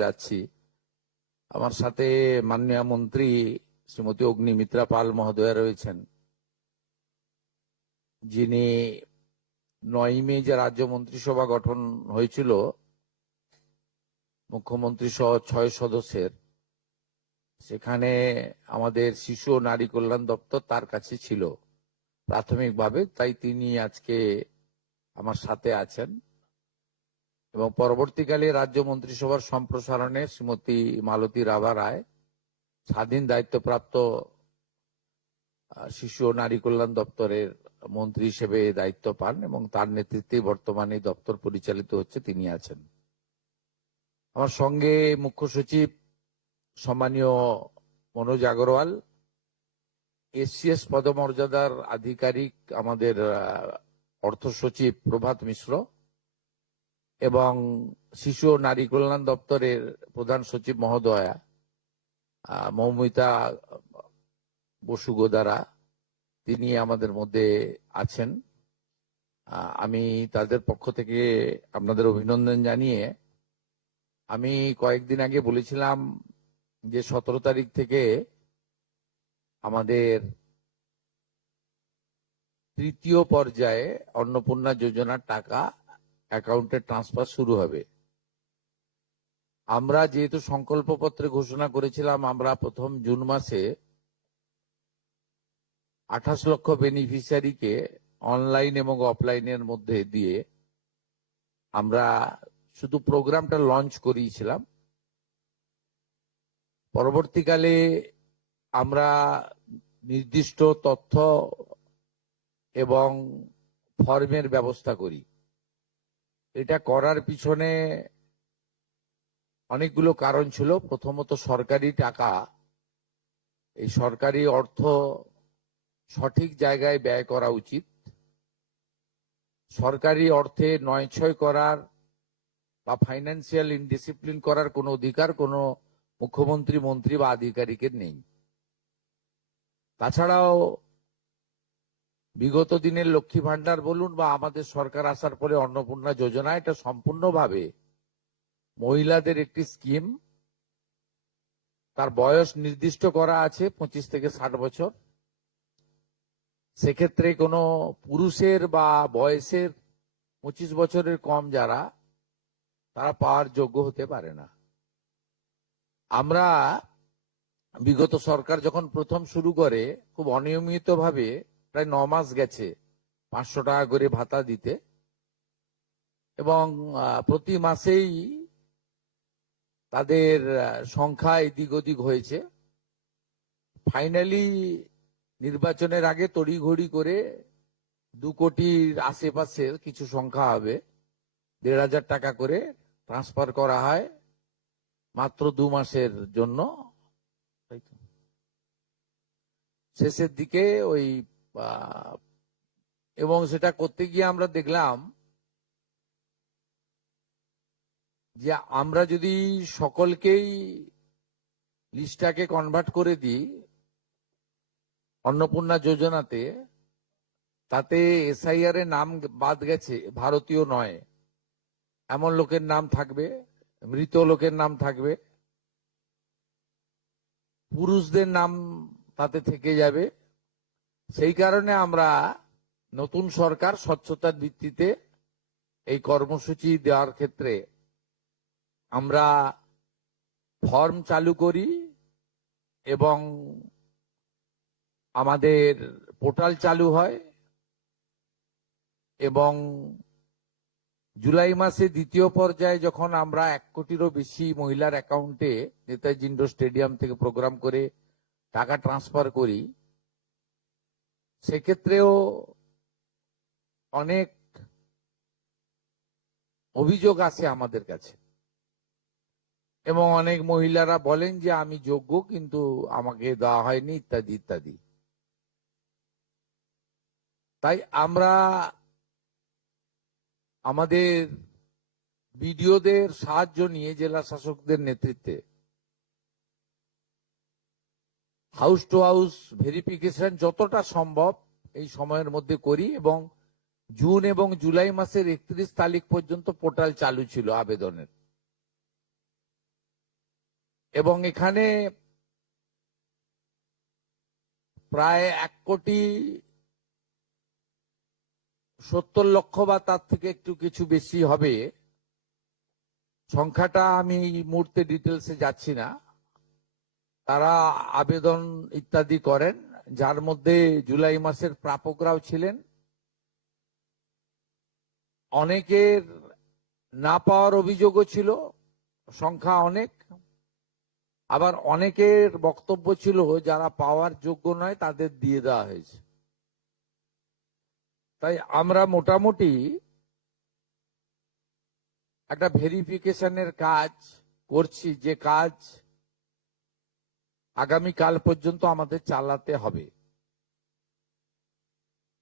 যাচ্ছি। আমার সাথে মাননীয় মন্ত্রী শ্রীমতী অগ্নিমিত্রা পাল মহোদয়া রয়েছেন, যিনি 9 মে যে রাজ্য মন্ত্রিসভা গঠন হয়েছিল মুখ্যমন্ত্রী সহ 6 সদস্যের, সেখানে আমাদের শিশু ও নারী কল্যাণ দপ্তর তার কাছে ছিল প্রাথমিকভাবে, তাই তিনি আজকে আমার সাথে আছেন। এবং পরবর্তীকালে রাজ্য মন্ত্রিসভার সম্প্রসারণে শ্রীমতী মালতী রাভা রায় স্বাধীন দায়িত্বপ্রাপ্ত শিশু ও নারী কল্যাণ দপ্তরের মন্ত্রী হিসেবে দায়িত্ব পান এবং তার নেতৃত্বে বর্তমানে দপ্তর পরিচালিত হচ্ছে, তিনি আছেন। আমার সঙ্গে মুখ্য সচিব সম্মানীয় মনোজ আগরওয়াল, এসসিএস পদমর্যাদার আধিকারিক আমাদের অর্থ সচিব প্রভাত মিশ্র এবং শিশু ও নারী কল্যাণ দপ্তরের প্রধান সচিব মহোদয়া মৌমিতা বসু গোদারা, তিনি আমাদের মধ্যে আছেন। আমি তাদের পক্ষ থেকে আপনাদের অভিনন্দন জানিয়ে, আমি কয়েকদিন আগে বলেছিলাম যে 17 তারিখ থেকে আমাদের তৃতীয় পর্যায়ে অন্নপূর্ণা যোজনার টাকা অ্যাকাউন্টে ট্রান্সফার শুরু হবে। আমরা যেহেতু সংকল্পপত্রে ঘোষণা করেছিলাম, আমরা প্রথম জুন মাসে 28 লক্ষ বেনিফিশিয়ারিকে অনলাইন এবং অফলাইনের মধ্যে দিয়ে আমরা শুধু প্রোগ্রামটা লঞ্চ করিয়েছিলাম। পরবর্তীকালে আমরা নির্দিষ্ট তথ্য এবং ফর্মের ব্যবস্থা করি। এটা করার পিছনে অনেকগুলো কারণ ছিল। প্রথমত, সরকারি টাকা, এই সরকারি অর্থ সঠিক জায়গায় ব্যয় করা উচিত। সরকারি অর্থে নয়ছয় করার বা ফাইন্যান্সিয়াল ইনডিসিপ্লিন করার কোনো অধিকার কোনো মুখ্যমন্ত্রী, মন্ত্রী বা আধিকারিকের নেই। তাছাড়াও বিগত দিনের লক্ষ্মী ভান্ডার বলুন বা আমাদের সরকার আসার পরে অন্নপূর্ণা যোজনা, এটা সম্পূর্ণভাবে মহিলাদের একটি স্কিম। তার বয়স নির্দিষ্ট করা আছে 25 থেকে 60 বছর। সেক্ষেত্রে কোনো পুরুষের বা বয়সের 25 বছরের কম যারা, তারা পাওয়ার যোগ্য হতে পারে না। আমরা বিগত সরকার যখন প্রথম শুরু করে, খুব অনিয়মিত ভাবে প্রায় 9 মাস গেছে 500 টাকা করে ভাতা দিতে, এবং প্রতি মাসেই তাদের সংখ্যা এদিক ওদিক হয়েছে। ফাইনালি নির্বাচনের আগে তড়িঘড়ি করে 2 কোটির আশেপাশে কিছু সংখ্যা হবে, 1,500 টাকা করে ট্রান্সফার করা হয় মাত্র 2 মাসের জন্য। শেষের দিকে ওই এবং সেটা করতে গিয়ে আমরা দেখলাম যে আমরা যদি সকলকেই লিস্টটাকে কনভার্ট করে দিই অন্নপূর্ণা যোজনাতে, তাতে এসআইআর এর নাম বাদ গেছে, ভারতীয় নয় এমন লোকের নাম থাকবে, মৃত লোকের নাম থাকবে, পুরুষদের নাম তাতে থেকে যাবে। সেই কারণে আমরা নতুন সরকার স্বচ্ছতার ভিত্তিতে এই কর্মসূচি দেওয়ার ক্ষেত্রে আমরা ফর্ম চালু করি এবং আমাদের পোর্টাল চালু হয়, এবং জুলাই মাসে দ্বিতীয় পর্যায়ে যখন আমরা 1 কোটিরও বেশি মহিলার অ্যাকাউন্টে নেতাজি ইন্ডোর স্টেডিয়াম থেকে প্রোগ্রাম করে টাকা ট্রান্সফার করি, সেক্ষেত্রেও অনেক অভিযোগ আসে আমাদের কাছে, এবং অনেক মহিলারা বলেন যে আমি যোগ্য কিন্তু আমাকে দেওয়া হয়নি, ইত্যাদি ইত্যাদি। তাই আমরা আমাদের বিডিওদের সাহায্য নিয়ে জেলা শাসকদের নেতৃত্বে হাউস টু হাউস ভেরিফিকেশন যতটা সম্ভব এই সময়ের মধ্যে করি, এবং জুন এবং জুলাই মাসের 31 তারিখ পর্যন্ত পোর্টাল চালু ছিল আবেদনের। এবং এখানে প্রায় 1,70,00,000 বা তার থেকে একটু কিছু বেশি হবে। সংখ্যাটা আমি এই মুহূর্তে ডিটেলসে যাচ্ছি না। তারা আবেদন ইত্যাদি করেন, যার মধ্যে জুলাই মাসের প্রাপকরাও ছিলেন। অনেকের না পাওয়ার অভিযোগও ছিল, সংখ্যা অনেক। আবার অনেকের বক্তব্য ছিল যারা পাওয়ার যোগ্য নয় তাদের দিয়ে দেওয়া হয়েছে। তাই আমরা মোটামুটি একটা ভেরিফিকেশনের কাজ করছি, যে কাজ আগামীকাল পর্যন্ত আমাদের চালাতে হবে।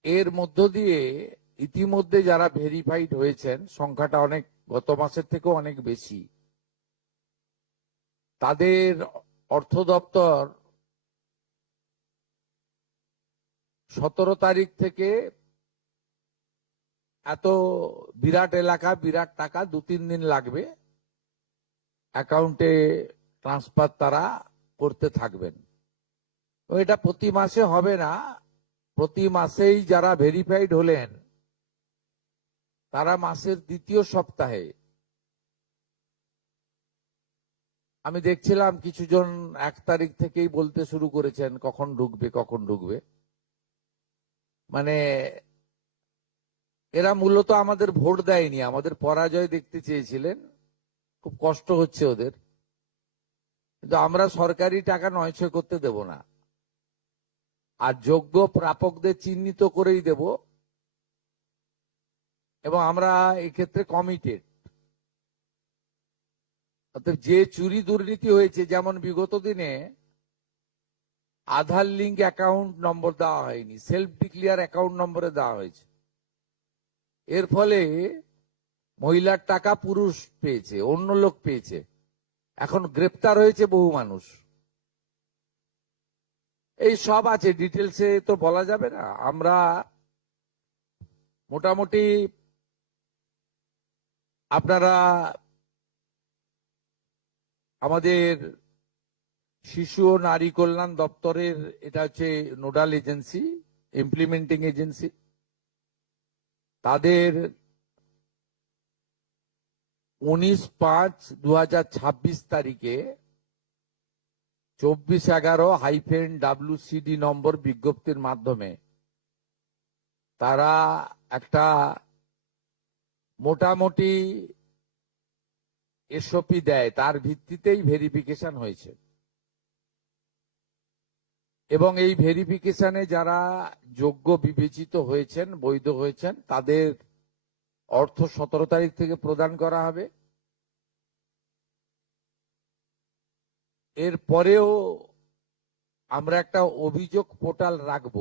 এর মধ্য দিয়ে ইতিমধ্যে যারা ভেরিফাইড হয়েছেন, সংখ্যাটা অনেক, গত মাসের থেকেও অনেক বেশি, তাদের অর্থ দপ্তর 17 তারিখ থেকে এত বিরাট এলাকা, বিরাট টাকা, 2-3 দিন লাগবে, অ্যাকাউন্টে ট্রান্সফার তারা করতে থাকবেন। এটা প্রতি মাসে হবে না, প্রতি মাসেই যারা ভেরিফাইড হলেন তারা মাসের দ্বিতীয় সপ্তাহে, আমি দেখছিলাম কিছুজন 1 তারিখ থেকেই বলতে শুরু করেছেন কখন ঢুকবে কখন ঢুকবে। মানে এরা মূলত আমাদের ভোট দেয়নি, আমাদের পরাজয় দেখতে চেয়েছিলেন। খুব কষ্ট হচ্ছে ওদের, কিন্তু আমরা সরকারি টাকা নয়ছয় করতে দেব না, আর যোগ্য প্রাপকদের চিহ্নিত করেই দেব। এবং আমরা এক্ষেত্রে কমিটেড। অর্থাৎ যে চুরি দুর্নীতি হয়েছে, যেমন বিগত দিনে আধার লিঙ্ক অ্যাকাউন্ট নম্বর দেওয়া হয়নি, সেলফ ডিক্লিয়ার অ্যাকাউন্ট নম্বরে দেওয়া হয়েছে। এর ফলে মহিলার টাকা পুরুষ পেয়েছে, অন্য লোক পেয়েছে, এখন গ্রেপ্তার হয়েছে বহু মানুষ। এই সব আছে, ডিটেলসে তো বলা যাবে না। আমরা মোটামুটি, আপনারা আমাদের শিশু ও নারী কল্যাণ দপ্তরের, এটা হচ্ছে নোডাল এজেন্সি, ইমপ্লিমেন্টিং এজেন্সি, তাদের 19/5/2026 তারিখে 2411-WCD নম্বর বিজ্ঞপ্তির মাধ্যমে তারা একটা মোটামুটি এসওপি দেয়, তার ভিত্তিতেই ভেরিফিকেশন হয়েছে। এবং এই ভেরিফিকেশনে যারা যোগ্য বিবেচিত হয়েছেন, বৈধ হয়েছেন, তাদের অর্থ 17 তারিখ থেকে প্রদান করা হবে। এর পরেও আমরা একটা অভিযোগ পোর্টাল রাখব,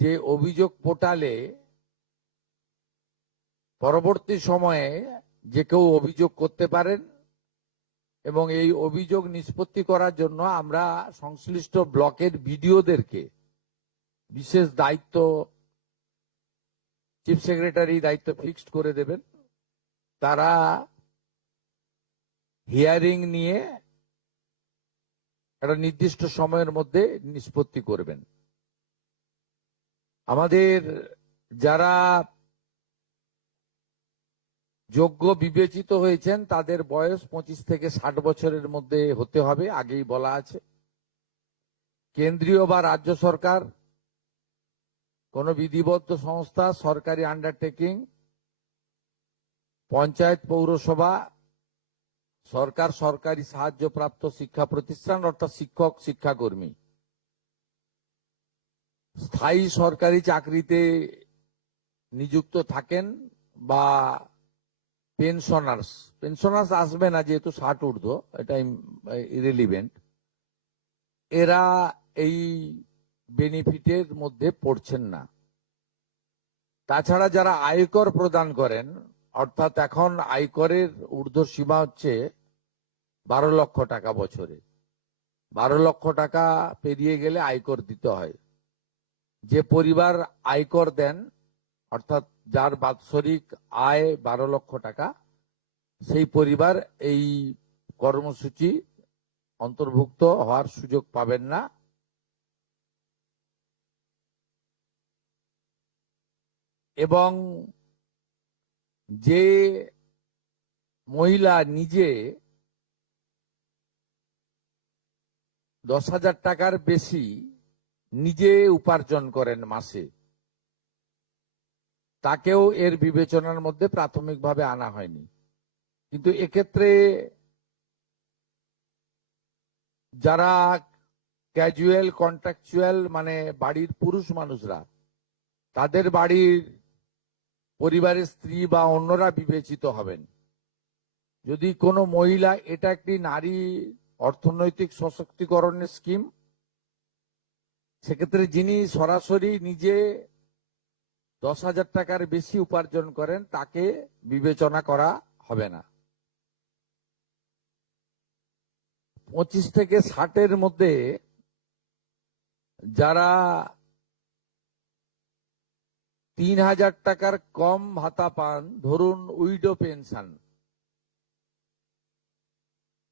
যে অভিযোগ পোর্টালে পরবর্তী সময়ে যে কেউ অভিযোগ করতে পারেন, এবং এই অভিযোগ নিষ্পত্তি করার জন্য আমরা সংশ্লিষ্ট ব্লকের বিডিওদেরকে বিশেষ দায়িত্ব, চিফ সেক্রেটারি দায়িত্ব ফিক্সড করে দেবেন। তারা হিয়ারিং নিয়ে একটা নির্দিষ্ট সময়ের মধ্যে নিষ্পত্তি করবেন। আমাদের যারা যোগ্য বিবেচিত হয়েছেন তাদের বয়স 25 থেকে 60 বছরের মধ্যে হতে হবে, আগেই বলা আছে। কেন্দ্রীয় বা রাজ্য সরকার, কোন বিধিবদ্ধ সংস্থা, সরকারি আন্ডারটেকিং, পঞ্চায়েত, পৌরসভা, সরকার, সরকারি সাহায্যপ্রাপ্ত শিক্ষা প্রতিষ্ঠান অর্থাৎ শিক্ষক, শিক্ষাকর্মী, স্থায়ী সরকারি চাকরিতে নিযুক্ত থাকেন, বা পেনশনার্স আসবে না যেহেতু 60 ঊর্ধ্ব, এটা ইরেলিভেন্ট। এরা এই বেনিফিটের মধ্যে পড়ছেন না। তাছাড়া যারা আয়কর প্রদান করেন, অর্থাৎ এখন আয়করের ঊর্ধ্ব সীমা হচ্ছে 12 লক্ষ টাকা বছরে। 12 লক্ষ টাকা পেরিয়ে গেলে আয়কর দিতে হয়। যে পরিবার আয়কর দেন, অর্থাৎ যার বাৎসরিক আয় 12 লক্ষ টাকা, সেই পরিবার এই কর্মসূচি অন্তর্ভুক্ত হওয়ার সুযোগ পাবেন না। এবং যে মহিলা নিজে 10,000 টাকার বেশি নিজে উপার্জন করেন মাসে, তাকেও এর বিবেচনার মধ্যে প্রাথমিকভাবে আনা হয়নি। কিন্তু এক্ষেত্রে যারা ক্যাজুয়াল কন্ট্রাকচুয়াল মানে বাড়ির পুরুষ মানুষরা, তাদের বাড়ির পরিবারের স্ত্রী বা অন্যরা বিবেচিত হবেন। যদি কোনো মহিলা, এটা একটি নারী অর্থনৈতিক সশক্তিকরণের স্কিম, সেক্ষেত্রে যিনি সরাসরি নিজে 10,000 টাকার বেশি উপার্জন করেন তাকে বিবেচনা করা হবে না। 25 থেকে 60-এর মধ্যে যারা 3,000 টাকার কম ভাতা পান, ধরুন উইডো পেনশন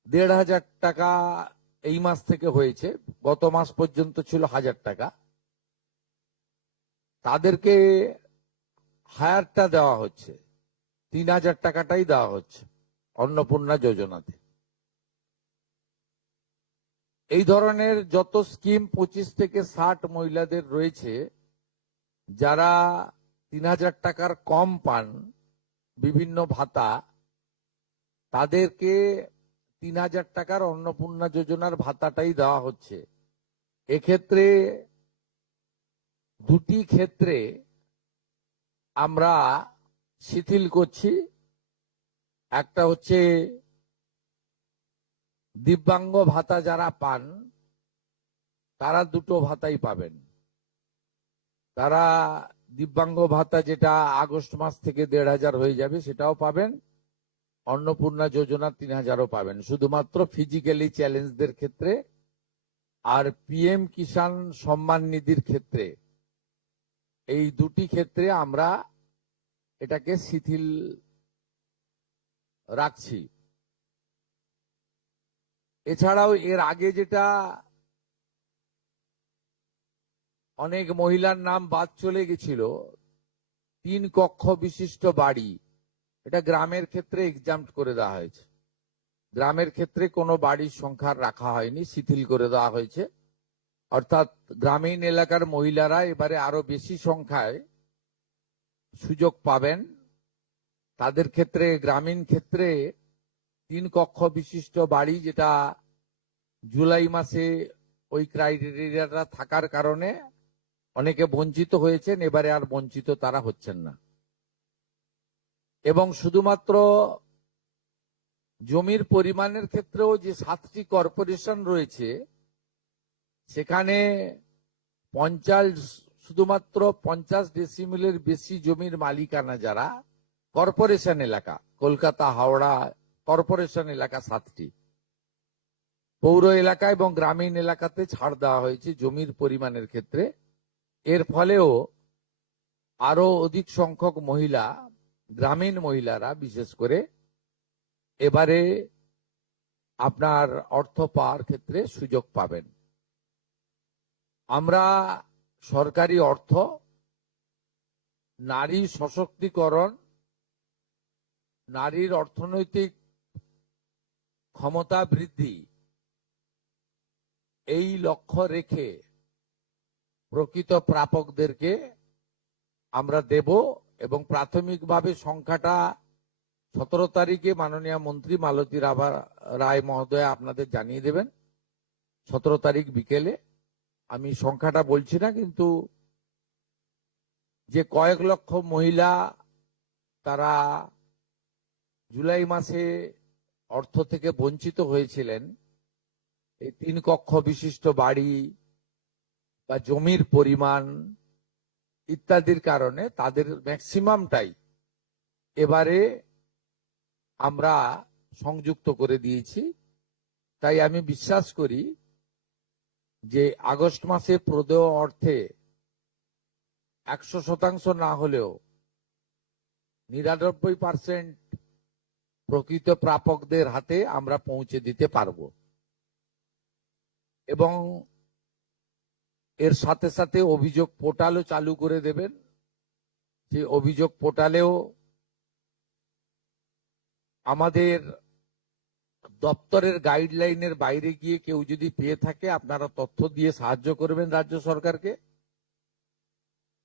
1,500 টাকা এই মাস থেকে হয়েছে, গত মাস পর্যন্ত ছিল 1,000 টাকা, তাদেরকে হায়ারটা দেওয়া হচ্ছে, 3,000 টাকাটাই দেওয়া হচ্ছে অন্নপূর্ণা যোজনাতে। এই ধরনের যত স্কিম 25 থেকে 60 মহিলাদের রয়েছে, যারা 3,000 টাকার কম পান বিভিন্ন ভাতা, তাদেরকে 3,000 টাকার অন্নপূর্ণা যোজনার ভাতাটাই দেওয়া হচ্ছে। এক্ষেত্রে দুটি ক্ষেত্রে আমরা শিথিল করছি। একটা হচ্ছে দিব্যাঙ্গ ভাতা যারা পান তারা দুটো ভাতাই পাবেন। তারা দিব্যাঙ্গ ভাতা যেটা আগস্ট মাস থেকে 1,500 হয়ে যাবে সেটাও পাবেন, অন্নপূর্ণা যোজনা 3,000ও পাবেন, শুধুমাত্র ফিজিক্যালি চ্যালেঞ্জদের ক্ষেত্রে। আর পিএম কিষাণ সম্মান নিধির ক্ষেত্রে, এই দুটি ক্ষেত্রে আমরা এটাকে শিথিল রাখছি। এছাড়াও এর আগে যেটা অনেক মহিলার নাম বাদ চলে গেছিল, 3 কক্ষ বিশিষ্ট বাড়ি, এটা গ্রামের ক্ষেত্রে এক্সাম্পট করে দেওয়া হয়েছে। গ্রামের ক্ষেত্রে কোনো বাড়ির সংখ্যা রাখা হয়নি, শিথিল করে দেওয়া হয়েছে। অর্থাৎ গ্রামীণ এলাকার মহিলারা এবারে আরো বেশি সংখ্যায় সুযোগ পাবেন। তাদের ক্ষেত্রে, গ্রামীণ ক্ষেত্রে 3 কক্ষ বিশিষ্ট বাড়ি, যেটা জুলাই মাসে ওই ক্রাইটেরিয়াটা থাকার কারণে অনেকে বঞ্চিত হয়েছেন, এবারে আর বঞ্চিত তারা হচ্ছেন না। এবং শুধুমাত্র জমির পরিমাণের ক্ষেত্রেও যে 7টি কর্পোরেশন রয়েছে, সেখানে শুধুমাত্র 50 ডেসিমেলের বেশি জমির মালিকানা যারা কর্পোরেশন এলাকা, কলকাতা হাওড়া কর্পোরেশন এলাকা 7টি, পৌর এলাকা এবং গ্রামীণ এলাকাতে ছাড় দেওয়া হয়েছে জমির পরিমাণের ক্ষেত্রে। এর ফলেও আরো অধিক সংখ্যক মহিলা, গ্রামীণ মহিলারা বিশেষ করে, এবারে আপনার অর্থ পাওয়ার ক্ষেত্রে সুযোগ পাবেন। আমরা সরকারি অর্থ, নারী সশক্তিকরণ, নারীর অর্থনৈতিক ক্ষমতা বৃদ্ধি, এই লক্ষ্য রেখে প্রকৃত প্রাপকদেরকে আমরা দেব। এবং প্রাথমিকভাবে সংখ্যাটা 17 তারিখে মাননীয় মন্ত্রী মালতী রায় মহোদয় আপনাদের জানিয়ে দেবেন। 17 তারিখ বিকেলে। আমি সংখ্যাটা বলছি না, কিন্তু যে কয়েক লক্ষ মহিলা তারা জুলাই মাসে অর্থ থেকে বঞ্চিত হয়েছিলেন, এই 3 কক্ষ বিশিষ্ট বাড়ি বা জমির পরিমাণ ইত্যাদির কারণে তাদের ম্যাক্সিমামটাই এবারে আমরা সংযুক্ত করে দিয়েছি। তাই আমি বিশ্বাস করি যে আগস্ট মাসে প্রদেয় অর্থে 100% না হলেও 99% প্রকৃত প্রাপকদের হাতে আমরা পৌঁছে দিতে পারবো। এবং এর সাথে সাথে অভিযোগ পোর্টালও চালু করে দেবেন। সেই অভিযোগ পোর্টালেও আমাদের দপ্তরের গাইডলাইনের বাইরে গিয়ে কেউ যদি পেয়ে থাকে আপনারা তথ্য দিয়ে সাহায্য করবেন রাজ্য সরকারকে।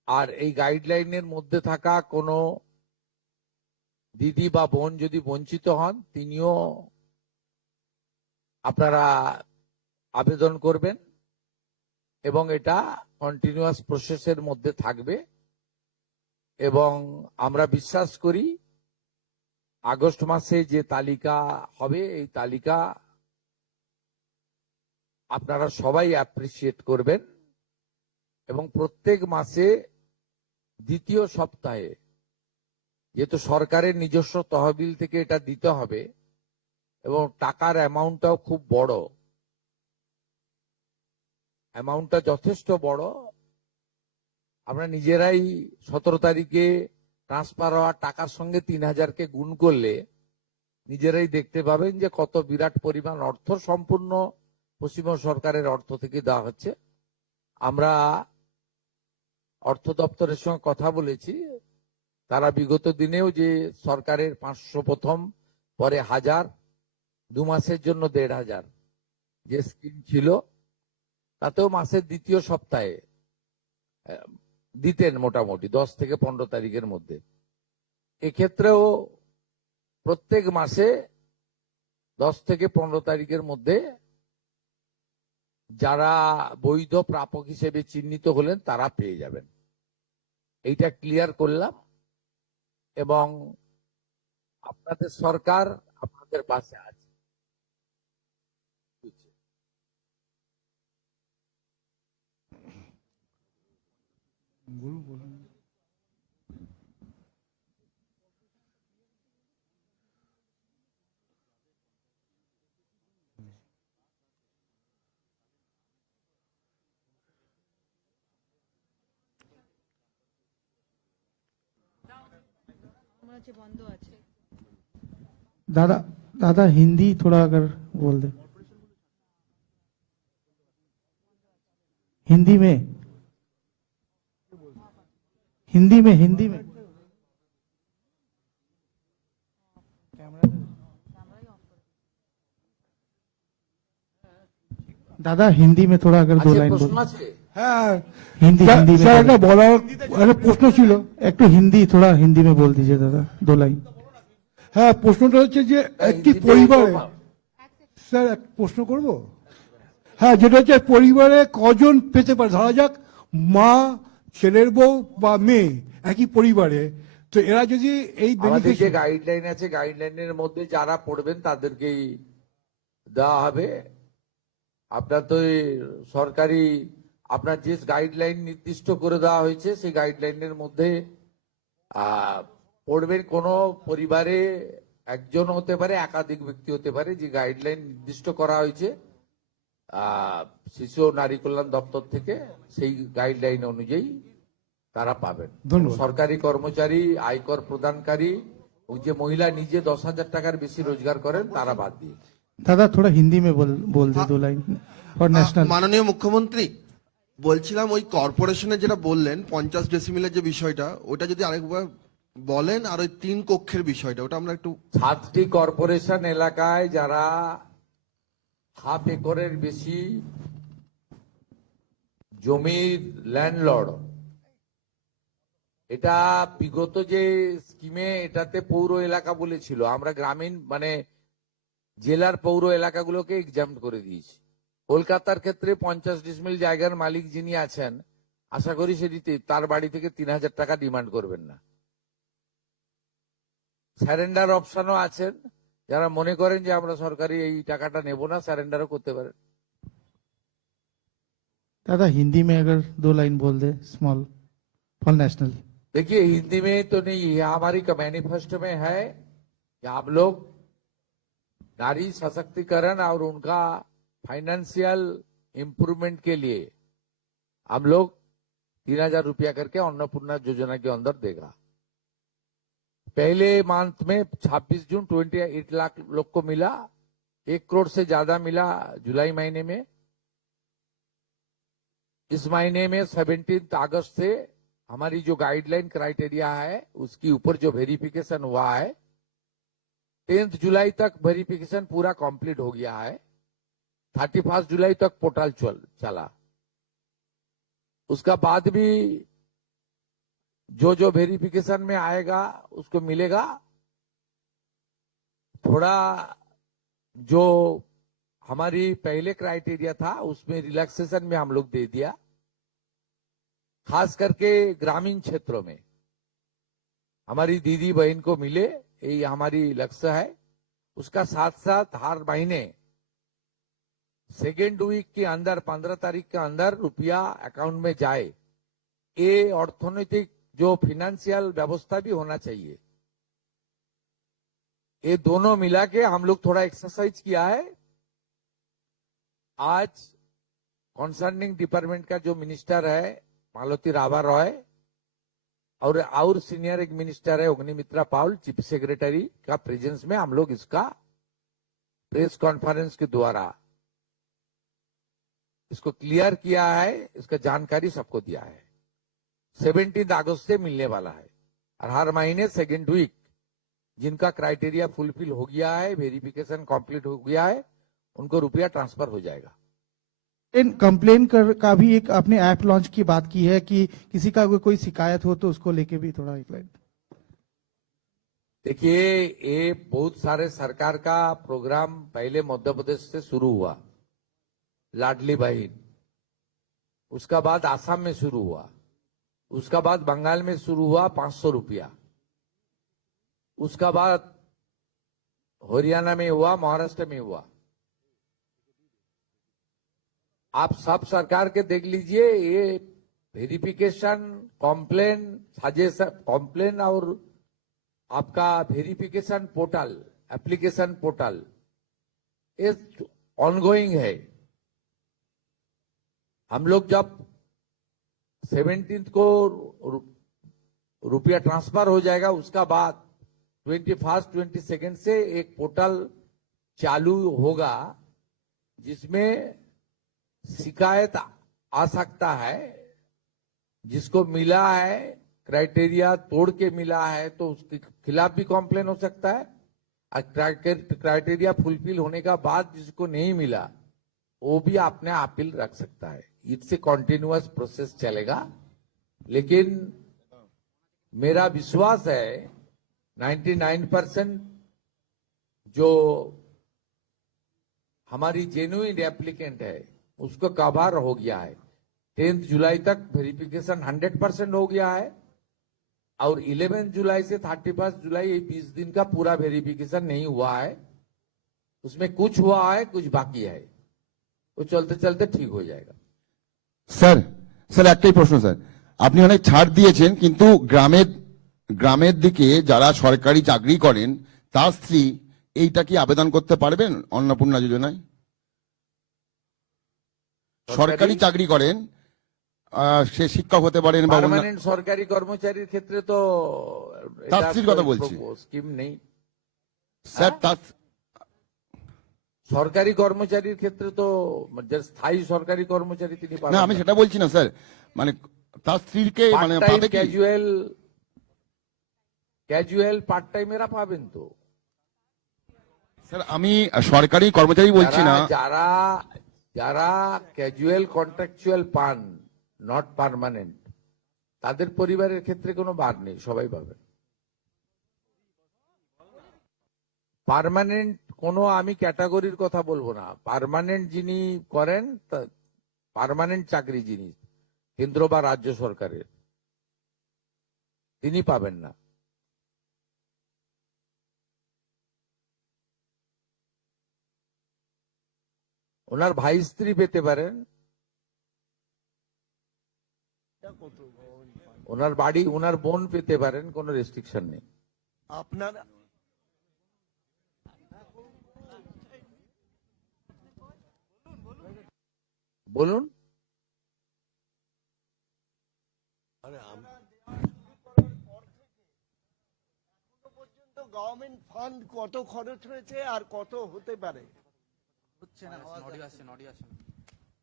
আর এই গাইডলাইনের মধ্যে থাকা কোনো দিদি বা বোন যদি বঞ্চিত হন তিনিও আপনারা আবেদন করবেন এবং এটা কন্টিনিউয়াস প্রসেসের মধ্যে থাকবে। এবং আমরা বিশ্বাস করি আগস্ট মাসে যে তালিকা হবে এই তালিকা আপনারা সবাই অ্যাপ্রিসিয়েট করবেন এবং প্রত্যেক মাসে দ্বিতীয় সপ্তাহে, যেহেতু সরকারের নিজস্ব তহবিল থেকে এটা দিতে হবে এবং টাকার অ্যামাউন্টটাও খুব বড়, অ্যামাউন্টটা যথেষ্ট বড়। আমরা নিজেরাই 17 তারিখে ট্রান্সফার হওয়া টাকার সঙ্গে 3000কে গুণ করলে নিজেরাই দেখতে পাবেন যে কত বিরাট পরিমাণ অর্থ সম্পূর্ণ পশ্চিমবঙ্গ সরকারের অর্থ থেকে দেওয়া হচ্ছে। আমরা অর্থ দপ্তরের সঙ্গে কথা বলেছি, তারা বিগত দিনেও যে সরকারের 500 প্রথম, পরে 1000, 2 মাসের জন্য 1500 যে স্কিম ছিল তাতেও মাসের দ্বিতীয় সপ্তাহে দিতেন মোটামুটি 10 থেকে 15 তারিখের মধ্যে। এক্ষেত্রেও প্রত্যেক মাসে 10 থেকে 15 তারিখের মধ্যে যারা বৈধ প্রাপক হিসেবে চিহ্নিত হলেন তারা পেয়ে যাবেন। এইটা ক্লিয়ার করলাম এবং আপনাদের সরকার আপনাদের পাশে আছে। दादा दादा हिंदी थोड़ा अगर बोल दे, हिंदी में हिंदी में हिंदी में दादा हिंदी में थोड़ा अगर 2 लाइन बोल। প্রশ্ন আছে? হ্যাঁ हिंदी हिंदी স্যার में একটা বলার একটা প্রশ্ন ছিল। एक तो हिंदी थोड़ा हिंदी में बोल दीजिए दादा 2 लाइन। হ্যাঁ প্রশ্নটা হচ্ছে যে একটি হিন্দিতে পরিবারে, তো- স্যার এক প্রশ্ন করব। হ্যাঁ যেটা হচ্ছে পরিবারে কজন পেতে পারে, ধরা যাক মা, ছেলের বউ বা মেয়ে একই পরিবারে, তো এরা যদি এই আমাদের যে বেনিফিশিয়ারি, গাইডলাইন আছে গাইডলাইনের মধ্যে যারা পড়বেন তাদেরকেই দেওয়া হবে। আপনার তো এই সরকারি আপনার যে গাইডলাইন নির্দিষ্ট করে দেওয়া হয়েছে সেই গাইডলাইনের মধ্যে পড়বেন। কোন পরিবারে একজন হতে পারে, একাধিক ব্যক্তি হতে পারে, যে গাইডলাইন নির্দিষ্ট করা হয়েছে শিশু ও নারী কল্যাণ দপ্তর থেকে, সেই গাইডলাইন অনুযায়ী তারা পাবেন। ধন্যবাদ। সরকারি কর্মচারী, আয়কর প্রদানকারী ও যে মহিলা নিজে 10,000 টাকার বেশি রোজগার করেন তারা বাদ দিয়ে। दादा थोड़ा हिंदी में बोल दे 2 लाइन और नेशनल। মাননীয় মুখ্যমন্ত্রী, বলছিলাম ওই কর্পোরেশনে যেটা বললেন 50 ডেসিমিলের যে বিষয়টা, ওটা যদি আরেকবার বলেন, আর ওই 3 কক্ষের বিষয়টা ওটা আমরা একটু। 7টি কর্পোরেশন এলাকায় যারা হাফ একরের বেশি জমির ল্যান্ডলর্ড, এটা বিগত যে স্কিমে এটাতে পৌর এলাকা বলেছিল, আমরা গ্রামীণ মানে জেলার পৌর এলাকাগুলোকে এক্সাম করে দিয়েছি। কলকাতার ক্ষেত্রে 50 ডিসমিল জায়গার মালিক যিনি আছেন, আশা করি সেটি তার বাড়ি থেকে 3000 টাকা ডিমান্ড করবেন না। স্যারেন্ডার অপশনও আছেন, যারা মনে করেন যে আমরা সরকারি এই টাকাটা নেব না, স্যারেন্ডারও করতে পারেন। दादा हिंदी में अगर 2 लाइन बोल दे स्मॉल फॉर नेशनल। देखिए हिंदी में तो नहीं है, हमारी मैनिफेस्टो में है कि आप लोग नारी सशक्तिकरण और उनका फाइनेंशियल इम्प्रूवमेंट के लिए हम लोग 3000 रुपया करके अन्नपूर्णा योजना के अंदर देगा। पहले मंथ में 26 जून 28 लाख लोग को मिला, 1 करोड़ से ज्यादा मिला जुलाई महीने में। इस महीने में 17 अगस्त से हमारी जो गाइडलाइन क्राइटेरिया है उसके ऊपर जो वेरिफिकेशन हुआ है, 10 जुलाई तक वेरिफिकेशन पूरा कंप्लीट हो गया है। 31 जुलाई तक पोर्टल चला। उसका बाद भी जो जो वेरिफिकेशन में आएगा उसको मिलेगा। थोड़ा जो हमारी पहले क्राइटेरिया था उसमें रिलैक्सेशन में हम लोग दे दिया, खास करके ग्रामीण क्षेत्रों में हमारी दीदी बहन को मिले, यही हमारी लक्ष्य है। उसका साथ साथ हर महीने सेकेंड वीक के अंदर 15 तारीख के अंदर रुपया अकाउंट में जाए, ये अर्थनैतिक जो फाइनेंशियल व्यवस्था भी होना चाहिए। ये दोनों मिला के हम लोग थोड़ा एक्सरसाइज किया है। आज कंसर्निंग डिपार्टमेंट का जो मिनिस्टर है मालती राभा रॉय और सीनियर एक मिनिस्टर है अग्निमित्रा पाउल, चीफ सेक्रेटरी का प्रेजेंस में हम लोग इसका प्रेस कॉन्फ्रेंस के द्वारा इसको क्लियर किया है, इसका जानकारी सबको दिया है। 17 अगस्त से मिलने वाला है और हर महीने सेकेंड वीक जिनका क्राइटेरिया फुलफिल हो गया है, वेरिफिकेशन कंप्लीट हो गया है, उनको रुपया ट्रांसफर हो जाएगा। कंप्लेन का भी एक आपने ऐप लॉन्च की बात की है कि किसी का कोई शिकायत हो तो उसको लेके भी थोड़ा एक लाइन। देखिए, ये बहुत सारे सरकार का प्रोग्राम पहले मध्य प्रदेश से शुरू हुआ, लाडली बहन, उसका बाद आसाम में शुरू हुआ, उसका बाद बंगाल में शुरू हुआ 500 रुपया, उसका बाद हरियाणा में हुआ, महाराष्ट्र में हुआ। आप सब सरकार के देख लीजिए, ये वेरिफिकेशन, कॉम्प्लेन, सजेशन, कॉम्प्लेन और आपका वेरिफिकेशन पोर्टल, एप्लीकेशन पोर्टल, ये ऑनगोइंग है। हम लोग जब 17 को रुपया ट्रांसफर हो जाएगा, उसका बाद 21, 22 से एक पोर्टल चालू होगा जिसमें शिकायत आ सकता है। जिसको मिला है, क्राइटेरिया तोड़ के मिला है, तो उसके खिलाफ भी कॉम्प्लेन हो सकता है। क्राइटेरिया फुलफिल होने का बाद जिसको नहीं मिला वो भी अपने अपील रख सकता है। इससे कॉन्टिन्यूअस प्रोसेस चलेगा। लेकिन मेरा विश्वास है 99% जो हमारी जेन्युइन एप्लीकेंट है उसको कवर हो गया है। 10 जुलाई तक वेरिफिकेशन 100% हो गया है और 11 जुलाई से 31 जुलाई ये 20 दिन का पूरा वेरिफिकेशन नहीं हुआ है। उसमें कुछ हुआ है, कुछ बाकी है, वो चलते चलते ठीक हो जाएगा। স্যার একটাই প্রশ্ন স্যার, আপনি অনেক ছাড় দিয়েছেন, কিন্তু গ্রামের দিকে যারা সরকারি চাকরি করেন তার স্ত্রী এইটা কি আবেদন করতে পারবেন অন্নপূর্ণা যোজনায়? সরকারি চাকরি করেন, সে শিক্ষক হতে পারেন বা পার্মানেন্ট সরকারি কর্মচারীর ক্ষেত্রে তো তার স্ত্রীর কথা বলছি স্কিম নেই স্যার। তার সরকারি কর্মচারীর ক্ষেত্রে তো যে স্থায়ী সরকারি কর্মচারী তিনি না, আমি সেটা বলছি না স্যার, মানে তার স্ত্রীকে মানে পাবে কি? ক্যাজুয়াল পার্ট টাইমেরা পাবেন তো স্যার। আমি সরকারি কর্মচারী বলছি না, যারা যারা ক্যাজুয়াল কন্ট্রাকচুয়াল পান, নট পার্মানেন্ট, তাদের পরিবারের ক্ষেত্রে কোনো বার নেই, সবাই পাবেন। পার্মানেন্ট কোনো আমি ক্যাটাগরির কথা বলবো না। পার্মানেন্ট যিনি করেন, পার্মানেন্ট চাকরি যিনি কেন্দ্র বা রাজ্য সরকারের, তিনি পাবেন না। ওনার ভাই স্ত্রী পেতে পারেন, ওনার বাড়ি, ওনার বোন পেতে পারেন, কোনো রেস্ট্রিকশন নেই। আপনার বলুন। গভর্নমেন্ট ফান্ড কত খরচ হয়েছে আর কত হতে পারে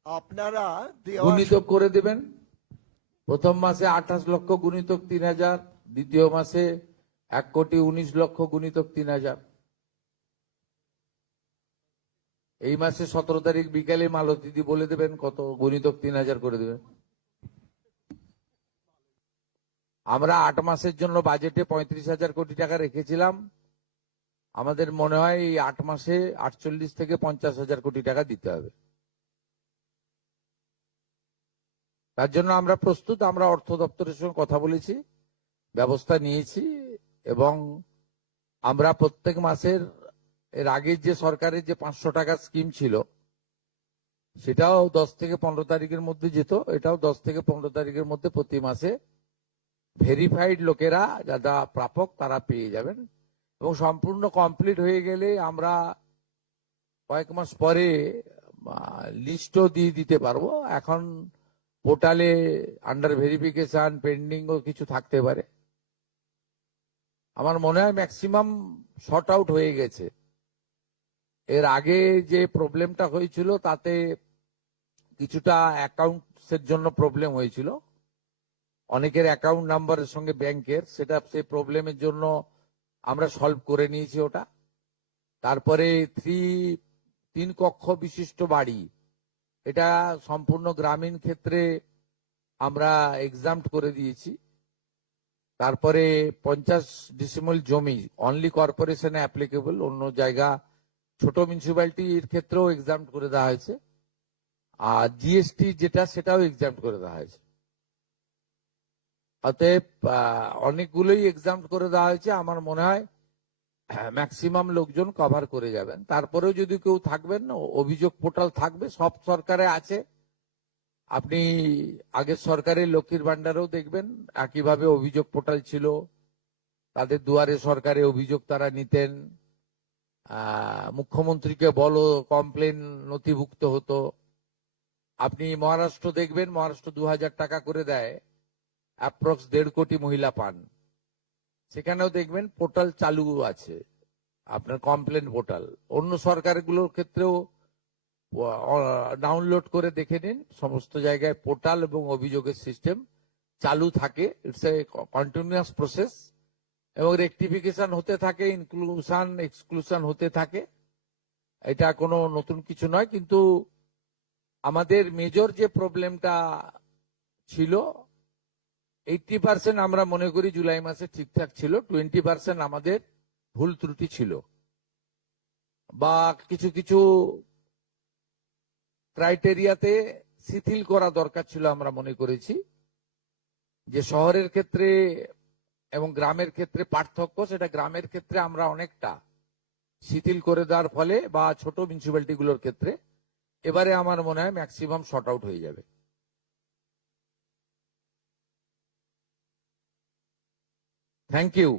আপনারা দেওয়া গুণিতক করে দেবেন। প্রথম মাসে 28 লক্ষ গুণিতক 3000, দ্বিতীয় মাসে 1,19,00,000 গুণিতক 3000। এই মাসে 17 তারিখ বিকালে মালতীদি বলে দেবেন কত গুণিতক 3000 করে দেবেন। আমরা 8 মাসের জন্য বাজেটে 35,000 কোটি টাকা রেখেছিলাম। আমাদের মনে হয় এই 8 মাসে 48 থেকে 50,000 কোটি টাকা দিতে হবে। তার জন্য আমরা প্রস্তুত। আমরা অর্থ দপ্তরের সঙ্গে কথা বলেছি, ব্যবস্থা নিয়েছি, এবং আমরা প্রত্যেক মাসের, এর আগে যে সরকারের যে 500 টাকার স্কিম ছিল সেটাও 10 থেকে 15 তারিখের মধ্যে যেত, এটাও 10 থেকে 15 তারিখের মধ্যে প্রতি মাসে ভেরিফাইড লোকেরা যারা প্রাপক তারা পেয়ে যাবেন, এবং সম্পূর্ণ কমপ্লিট হয়ে গেলে আমরা কয়েক মাস পরে লিস্টও দিয়ে দিতে পারবো। এখন পোর্টালে আন্ডার ভেরিফিকেশন পেন্ডিং ও কিছু থাকতে পারে। আমার মনে হয় ম্যাক্সিমাম শর্ট আউট হয়ে গেছে। এর আগে যে প্রবলেমটা হয়েছিল তাতে কিছুটা অ্যাকাউন্টসের জন্য প্রবলেম হয়েছিল, অনেকের অ্যাকাউন্ট নাম্বারের সঙ্গে ব্যাংকের, সেটা সেই প্রবলেমের জন্য আমরা সলভ করে নিয়েছি ওটা। তারপরে 3 কক্ষ বিশিষ্ট বাড়ি, এটা সম্পূর্ণ গ্রামীণ ক্ষেত্রে আমরা এক্সাম্পট করে দিয়েছি। তারপরে 50 ডিসিমল জমি অনলি কর্পোরেশনে অ্যাপ্লিকেবল, অন্য জায়গা ছোট মিউনিসিপ্যালিটির ক্ষেত্রেও এক্সাম্পট করে দেওয়া হয়েছে। আর জিএসটি যেটা সেটাও এক্সাম্পট করে দেওয়া হয়েছে। অতএব অনেকগুলোই এক্সাম্পট করে দেওয়া হয়েছে। আমার মনে হয় ম্যাক্সিমাম লোকজন কভার করে যাবেন। তারপরেও যদি কেউ থাকবেন, অভিযোগ পোর্টাল থাকবে, সব সরকারে আছে। আপনি আগের সরকারের লক্ষ্মীর ভান্ডারেও দেখবেন একইভাবে অভিযোগ পোর্টাল ছিল, তাদের দুয়ারে সরকারে অভিযোগ তারা নিতেন, মুখ্যমন্ত্রীকে বলো কমপ্লেন নথিভুক্ত হতো। আপনি মহারাষ্ট্র দেখবেন, মহারাষ্ট্র 2000 টাকা করে দেয়, অ্যাপ্রক্স 1.5 কোটি মহিলা পান। সেখানেও দেখবেন পোর্টাল চালু আছে, আপনার কমপ্লেন পোর্টাল। অন্য সরকারগুলোর ক্ষেত্রেও ডাউনলোড করে দেখে নিন, সমস্ত জায়গায় পোর্টাল এবং অভিযোগের সিস্টেম চালু থাকে। ইটস এ কন্টিনিউয়াস প্রসেস, এবং রেকটিফিকেশন হতে থাকে, ইনক্লুশন এক্সক্লুশন হতে থাকে। এটা কোনো নতুন কিছু নয়, কিন্তু আমাদের মেজর যে প্রবলেমটা ছিল 80% আমরা মনে করি জুলাই মাসে ঠিকঠাক ছিল, 20% আমাদের ভুল ত্রুটি ছিল, বা কিছু কিছু ক্রাইটেরিয়াতে শিথিল করা দরকার ছিল। আমরা মনে করেছি যে শহরের ক্ষেত্রে এবং গ্রামের ক্ষেত্রে পার্থক্য, সেটা গ্রামের ক্ষেত্রে আমরা অনেকটা শিথিল করে দেওয়ার ফলে, বা ছোট মিউনিসিপ্যালিটিগুলোর ক্ষেত্রে এবারে আমার মনে হয় ম্যাক্সিমাম শর্ট আউট হয়ে যাবে। Thank you.